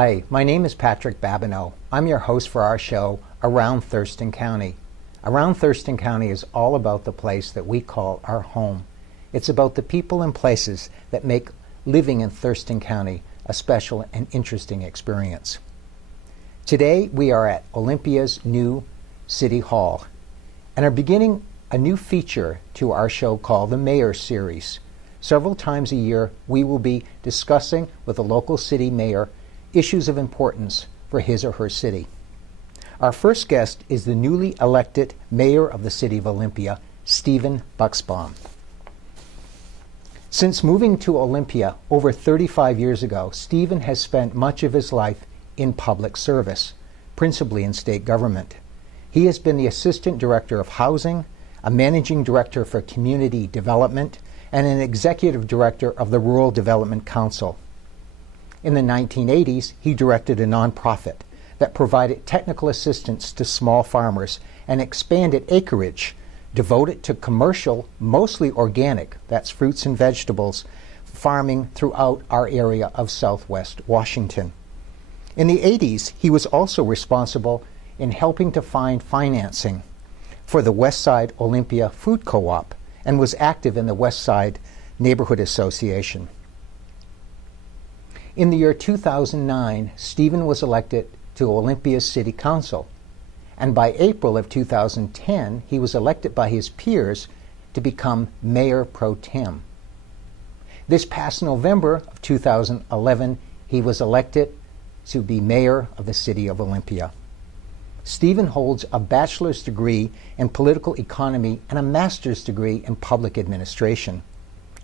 Hi, my name is Patrick Babineau. I'm your host for our show, Around Thurston County. Around Thurston County is all about the place that we call our home. It's about the people and places that make living in Thurston County a special and interesting experience. Today we are at Olympia's new City Hall and are beginning a new feature to our show called the Mayor Series. Several times a year we will be discussing with a local city mayor issues of importance for his or her city. Our first guest is the newly elected mayor of the city of Olympia, Stephen Buxbaum. Since moving to Olympia over 35 years ago, Stephen has spent much of his life in public service, principally in state government. He has been the assistant director of housing, a managing director for community development, and an executive director of the Rural Development Council. In the 1980s, he directed a nonprofit that provided technical assistance to small farmers and expanded acreage devoted to commercial, mostly organic, that's fruits and vegetables, farming throughout our area of Southwest Washington. In the 80s, he was also responsible in helping to find financing for the Westside Olympia Food Co-op and was active in the Westside Neighborhood Association. In the year 2009, Stephen was elected to Olympia's City Council, and by April of 2010, he was elected by his peers to become Mayor Pro Tem. This past November of 2011, he was elected to be Mayor of the City of Olympia. Stephen holds a bachelor's degree in political economy and a master's degree in public administration.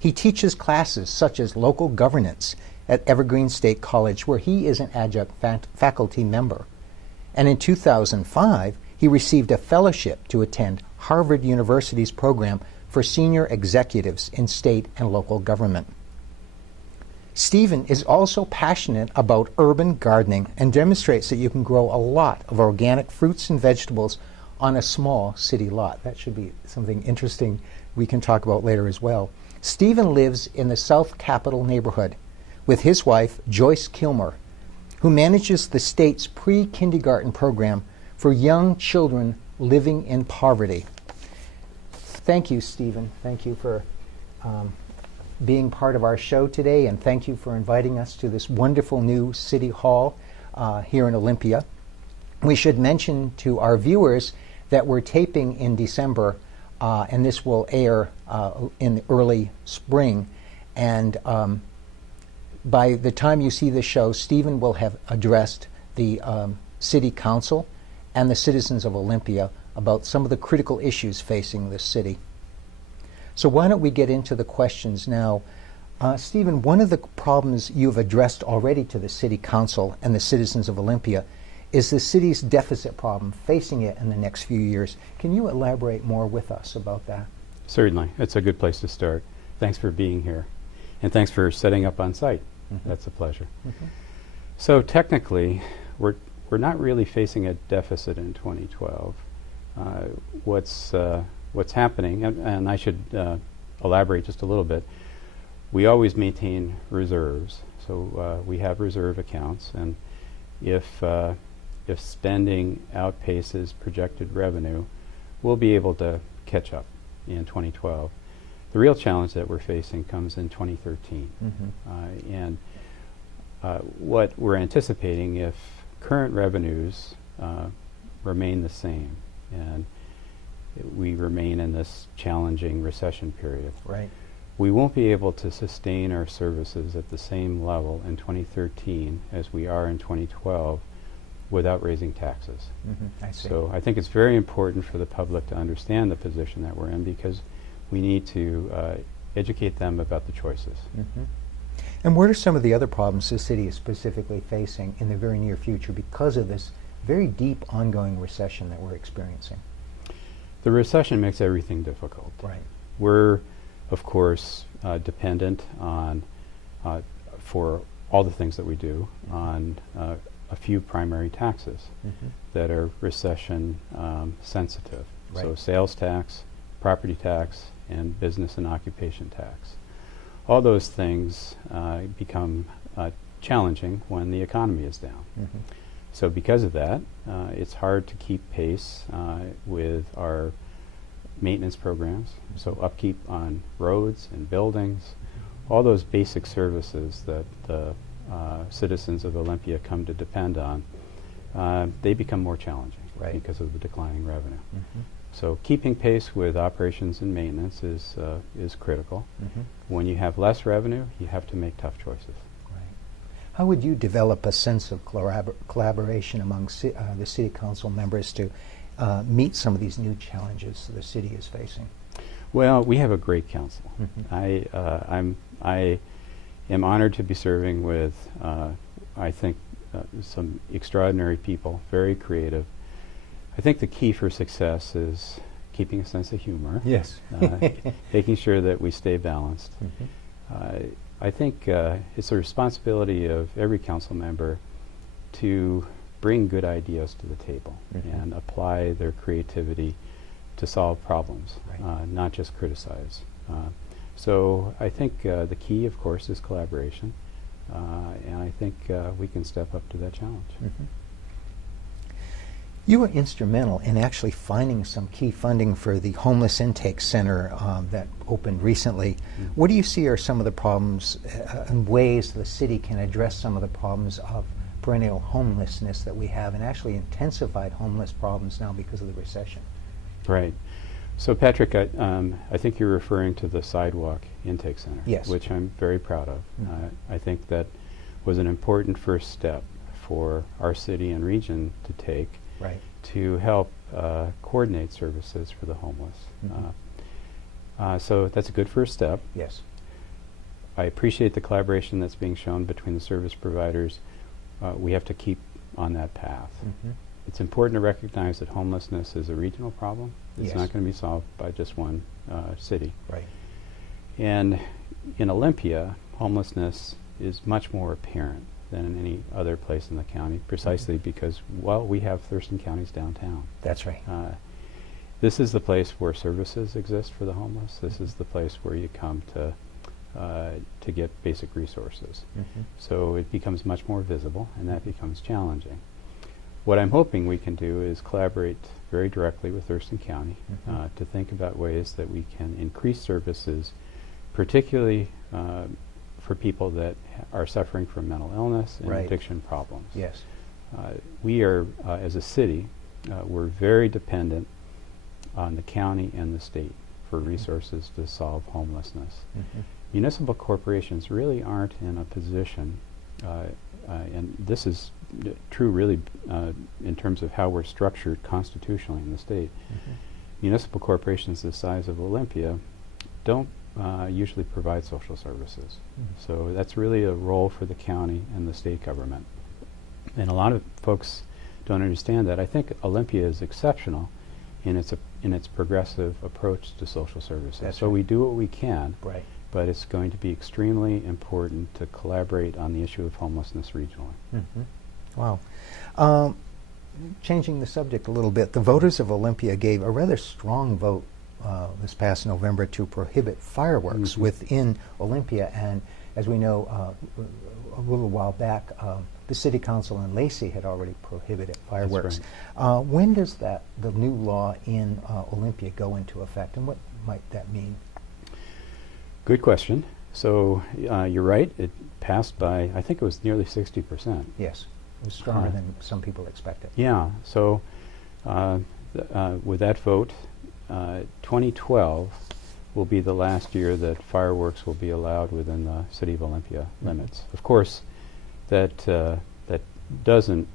He teaches classes such as local governance at Evergreen State College, where he is an adjunct faculty member. And in 2005, he received a fellowship to attend Harvard University's program for senior executives in state and local government. Stephen is also passionate about urban gardening and demonstrates that you can grow a lot of organic fruits and vegetables on a small city lot. That should be something interesting we can talk about later as well. Stephen lives in the South Capitol neighborhood with his wife, Joyce Kilmer, who manages the state's pre-kindergarten program for young children living in poverty. Thank you, Stephen. Thank you for being part of our show today, and thank you for inviting us to this wonderful new City Hall here in Olympia. We should mention to our viewers that we're taping in December, and this will air in the early spring. And by the time you see the show, Stephen will have addressed the City Council and the citizens of Olympia about some of the critical issues facing the city. So why don't we get into the questions now. Stephen, one of the problems you've addressed already to the City Council and the citizens of Olympia is the city's deficit problem facing it in the next few years. Can you elaborate more with us about that? Certainly. It's a good place to start. Thanks for being here. And thanks for setting up on site. Mm-hmm. That's a pleasure. Mm-hmm. So technically, we're not really facing a deficit in 2012. What's happening, and I should elaborate just a little bit, we always maintain reserves. So we have reserve accounts, and if spending outpaces projected revenue, we'll be able to catch up in 2012. The real challenge that we're facing comes in 2013. Mm-hmm. And what we're anticipating, if current revenues remain the same and we remain in this challenging recession period, right, we won't be able to sustain our services at the same level in 2013 as we are in 2012 without raising taxes. Mm-hmm. I see. So I think it's very important for the public to understand the position that we're in, because we need to educate them about the choices. Mm-hmm. And what are some of the other problems the city is specifically facing in the very near future because of this very deep ongoing recession that we're experiencing? The recession makes everything difficult. Right. We're, of course, dependent on, for all the things that we do, mm-hmm. on a few primary taxes mm-hmm. that are recession sensitive. Right. So sales tax, property tax, and business and occupation tax. All those things become challenging when the economy is down. Mm-hmm. So because of that, it's hard to keep pace with our maintenance programs. So upkeep on roads and buildings, all those basic services that the citizens of Olympia come to depend on, they become more challenging because of the declining revenue. Mm-hmm. So keeping pace with operations and maintenance is critical. Mm-hmm. When you have less revenue, you have to make tough choices. How would you develop a sense of collaboration among the city council members to meet some of these new challenges the city is facing? Well, we have a great council. Mm-hmm. I am honored to be serving with, I think, some extraordinary people, very creative. I think the key for success is keeping a sense of humor. Yes. Making sure that we stay balanced. Mm-hmm. I think it's a responsibility of every council member to bring good ideas to the table and apply their creativity to solve problems, not just criticize. So I think the key, of course, is collaboration, and I think we can step up to that challenge. Mm-hmm. You were instrumental in actually finding some key funding for the Homeless Intake Center that opened recently. Mm-hmm. What do you see are some of the problems and ways the city can address some of the problems of perennial homelessness that we have, and actually intensified homeless problems now because of the recession? Right. So Patrick, I think you're referring to the Sidewalk Intake Center, yes, which I'm very proud of. Mm-hmm. I think that was an important first step for our city and region to take to help coordinate services for the homeless. Mm-hmm. So that's a good first step. Yes. I appreciate the collaboration that's being shown between the service providers. We have to keep on that path. Mm-hmm. It's important to recognize that homelessness is a regional problem. It's Yes. not going to be solved by just one city. Right. And in Olympia, homelessness is much more apparent than in any other place in the county, precisely because, well, we have Thurston counties downtown. That's right. This is the place where services exist for the homeless. This is the place where you come to get basic resources. Mm-hmm. So it becomes much more visible, and that becomes challenging. What I'm hoping we can do is collaborate very directly with Thurston County to think about ways that we can increase services, particularly for people that are suffering from mental illness and addiction problems. Yes. We are, as a city, we're very dependent on the county and the state for resources to solve homelessness. Mm-hmm. Municipal corporations really aren't in a position, and this is true really in terms of how we're structured constitutionally in the state. Mm-hmm. Municipal corporations the size of Olympia don't usually provide social services. Mm-hmm. So that's really a role for the county and the state government. And a lot of folks don't understand that. I think Olympia is exceptional in its progressive approach to social services. That's so we do what we can, but it's going to be extremely important to collaborate on the issue of homelessness regionally. Mm-hmm. Wow. Changing the subject a little bit, the voters of Olympia gave a rather strong vote this past November to prohibit fireworks within Olympia, and as we know, a little while back, the City Council in Lacey had already prohibited fireworks. Right. When does the new law in Olympia go into effect, and what might that mean? Good question. So you're right, it passed by, I think it was nearly 60%. Yes, it was stronger than some people expected. Yeah, so with that vote, 2012 will be the last year that fireworks will be allowed within the City of Olympia limits. Of course, that doesn't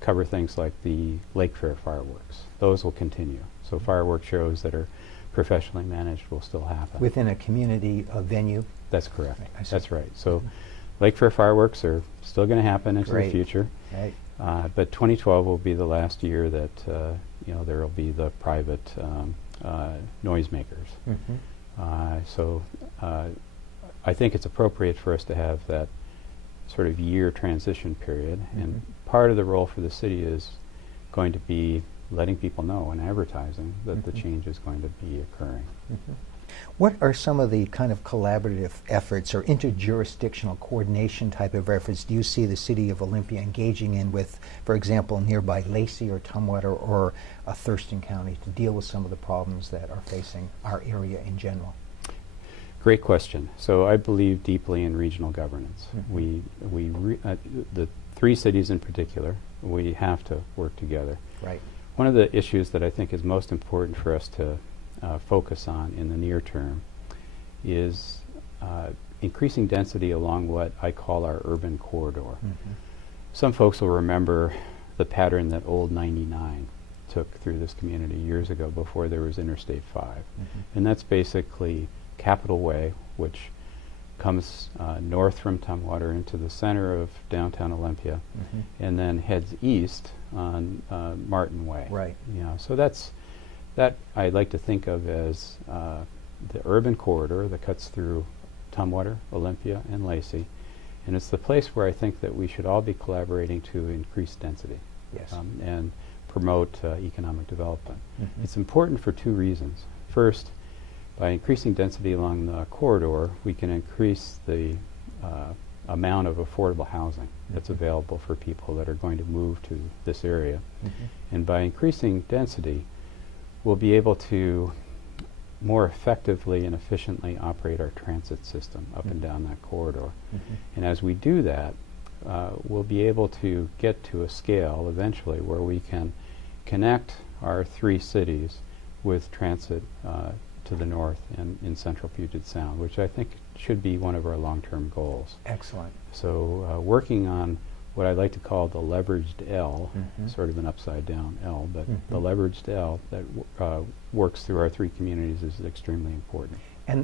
cover things like the Lake Fair fireworks. Those will continue. So fireworks shows that are professionally managed will still happen. Within a community venue? That's correct. Right, that's right. So Lake Fair fireworks are still going to happen into the future. Right. But 2012 will be the last year that there will be the private noisemakers. Mm-hmm. So I think it's appropriate for us to have that sort of year transition period, and part of the role for the city is going to be letting people know and advertising that the change is going to be occurring. What are some of the kind of collaborative efforts or interjurisdictional coordination type of efforts do you see the city of Olympia engaging in with, for example, nearby Lacey or Tumwater or Thurston County to deal with some of the problems that are facing our area in general? Great question. So I believe deeply in regional governance. The three cities in particular, we have to work together. Right. One of the issues that I think is most important for us to focus on in the near term is increasing density along what I call our urban corridor. Mm-hmm. Some folks will remember the pattern that Old 99 took through this community years ago before there was Interstate 5. Mm-hmm. And that's basically Capitol Way, which comes north from Tumwater into the center of downtown Olympia, Mm-hmm. and then heads east on Martin Way. Right. So that I like to think of as the urban corridor that cuts through Tumwater, Olympia, and Lacey, and it's the place where I think that we should all be collaborating to increase density. Yes. And promote economic development. Mm-hmm. It's important for two reasons. First, by increasing density along the corridor, we can increase the amount of affordable housing that's Mm-hmm. available for people that are going to move to this area. Mm-hmm. And by increasing density, we'll be able to more effectively and efficiently operate our transit system up and down that corridor. Mm-hmm. And as we do that, we'll be able to get to a scale eventually where we can connect our three cities with transit to the north and in central Puget Sound, which I think should be one of our long-term goals. Excellent. So working on what I like to call the leveraged L, Mm-hmm. sort of an upside-down L, but Mm-hmm. the leveraged L that works through our three communities is extremely important.